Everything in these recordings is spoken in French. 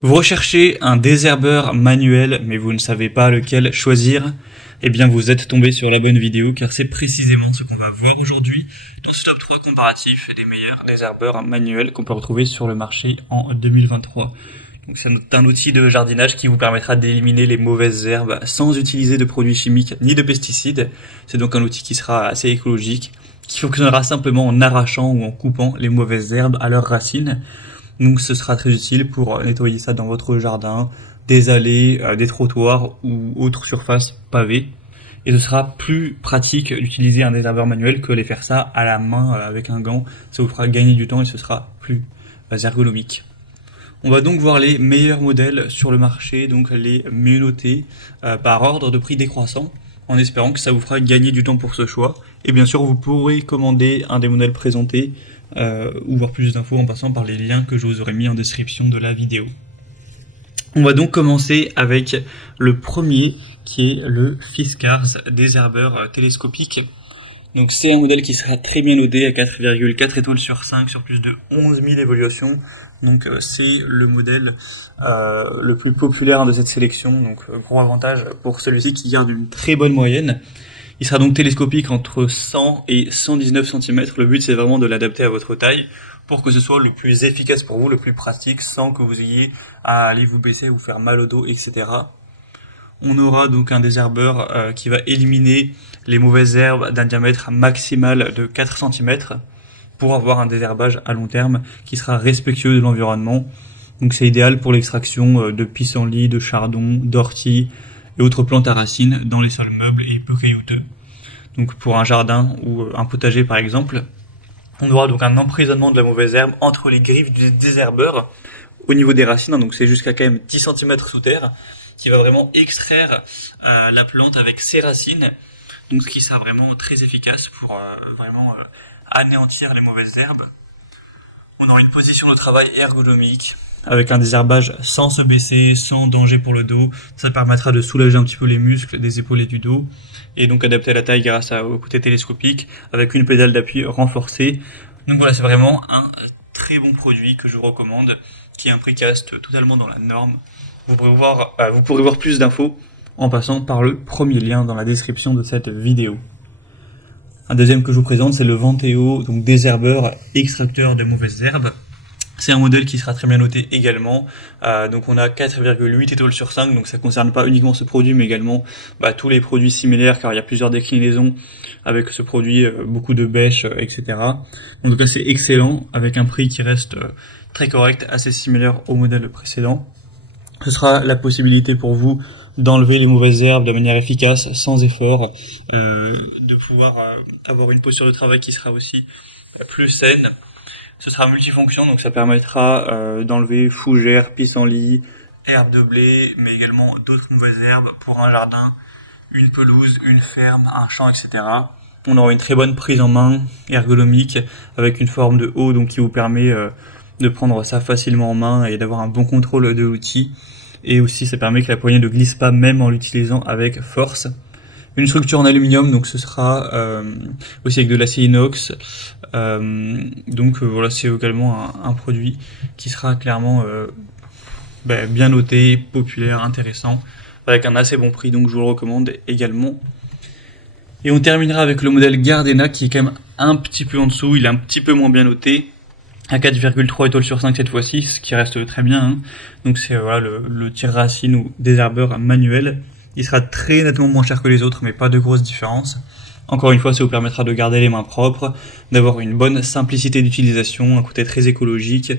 Vous recherchez un désherbeur manuel, mais vous ne savez pas lequel choisir? Eh bien, vous êtes tombé sur la bonne vidéo, car c'est précisément ce qu'on va voir aujourd'hui dans ce top 3 comparatif des meilleurs désherbeurs manuels qu'on peut retrouver sur le marché en 2023. Donc, c'est un outil de jardinage qui vous permettra d'éliminer les mauvaises herbes sans utiliser de produits chimiques ni de pesticides. C'est donc un outil qui sera assez écologique, qui fonctionnera simplement en arrachant ou en coupant les mauvaises herbes à leurs racines. Donc ce sera très utile pour nettoyer ça dans votre jardin, des allées, des trottoirs ou autres surfaces pavées. Et ce sera plus pratique d'utiliser un désherbeur manuel que de faire ça à la main avec un gant. Ça vous fera gagner du temps et ce sera plus ergonomique. On va donc voir les meilleurs modèles sur le marché, donc les mieux notés par ordre de prix décroissant, en espérant que ça vous fera gagner du temps pour ce choix. Et bien sûr, vous pourrez commander un des modèles présentés ou voir plus d'infos en passant par les liens que je vous aurai mis en description de la vidéo. On va donc commencer avec le premier qui est le Fiskars désherbeur télescopique. Donc c'est un modèle qui sera très bien noté à 4,4 étoiles sur 5 sur plus de 11 000 évaluations. Donc c'est le modèle le plus populaire de cette sélection. Donc gros avantage pour celui-ci qui garde une très bonne moyenne. Il sera donc télescopique entre 100 et 119 cm. Le but, c'est vraiment de l'adapter à votre taille pour que ce soit le plus efficace pour vous, le plus pratique, sans que vous ayez à aller vous baisser, vous faire mal au dos, etc. On aura donc un désherbeur qui va éliminer les mauvaises herbes d'un diamètre maximal de 4 cm pour avoir un désherbage à long terme qui sera respectueux de l'environnement. Donc c'est idéal pour l'extraction de pissenlits, de chardon, d'orties, et autres plantes à racines dans les sols meubles et peu caillouteux. Donc pour un jardin ou un potager par exemple, on aura donc un emprisonnement de la mauvaise herbe entre les griffes du désherbeur au niveau des racines, donc c'est jusqu'à quand même 10 cm sous terre, qui va vraiment extraire la plante avec ses racines, donc ce qui sera vraiment très efficace pour vraiment anéantir les mauvaises herbes. On aura une position de travail ergonomique, avec un désherbage sans se baisser, sans danger pour le dos. Ça permettra de soulager un petit peu les muscles des épaules et du dos, et donc adapter à la taille grâce au côté télescopique, avec une pédale d'appui renforcée. Donc voilà, c'est vraiment un très bon produit que je vous recommande, qui est un prix qui reste totalement dans la norme. Vous pourrez voir plus d'infos en passant par le premier lien dans la description de cette vidéo. Un deuxième que je vous présente, c'est le Venteo, donc désherbeur extracteur de mauvaises herbes. C'est un modèle qui sera très bien noté également. Donc on a 4,8 étoiles sur 5, donc ça concerne pas uniquement ce produit, mais également tous les produits similaires, car il y a plusieurs déclinaisons avec ce produit, beaucoup de bêches, etc. En tout cas, c'est excellent, avec un prix qui reste très correct, assez similaire au modèle précédent. Ce sera la possibilité pour vous d'enlever les mauvaises herbes de manière efficace, sans effort, de pouvoir avoir une posture de travail qui sera aussi plus saine. Ce sera multifonction, donc ça permettra d'enlever fougères, pissenlits, herbes de blé, mais également d'autres mauvaises herbes pour un jardin, une pelouse, une ferme, un champ, etc. On aura une très bonne prise en main ergonomique avec une forme de haut, donc qui vous permet de prendre ça facilement en main et d'avoir un bon contrôle de l'outil. Et aussi ça permet que la poignée ne glisse pas même en l'utilisant avec force. Une structure en aluminium, donc ce sera aussi avec de l'acier inox. Voilà, c'est également un produit qui sera clairement bien noté, populaire, intéressant, avec un assez bon prix, donc je vous le recommande également. Et on terminera avec le modèle Gardena qui est quand même un petit peu en dessous, il est un petit peu moins bien noté, à 4,3 étoiles sur 5 cette fois-ci, ce qui reste très bien, hein. Donc c'est le tire-racine ou désherbeur manuel. Il sera très nettement moins cher que les autres, mais pas de grosse différence. Encore une fois, ça vous permettra de garder les mains propres, d'avoir une bonne simplicité d'utilisation, un côté très écologique,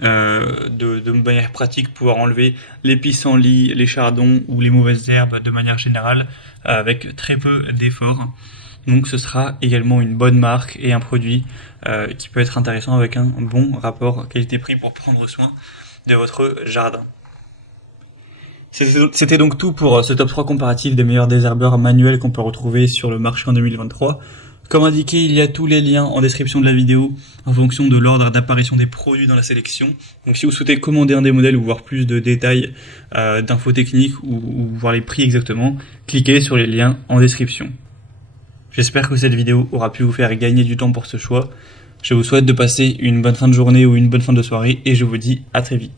de manière pratique, pouvoir enlever les pissenlits, les chardons ou les mauvaises herbes de manière générale, avec très peu d'efforts. Donc ce sera également une bonne marque et un produit qui peut être intéressant avec un bon rapport qualité-prix pour prendre soin de votre jardin. C'était donc tout pour ce top 3 comparatif des meilleurs désherbeurs manuels qu'on peut retrouver sur le marché en 2023. Comme indiqué, il y a tous les liens en description de la vidéo en fonction de l'ordre d'apparition des produits dans la sélection. Donc si vous souhaitez commander un des modèles ou voir plus de détails d'infos techniques ou voir les prix exactement, cliquez sur les liens en description. J'espère que cette vidéo aura pu vous faire gagner du temps pour ce choix. Je vous souhaite de passer une bonne fin de journée ou une bonne fin de soirée et je vous dis à très vite.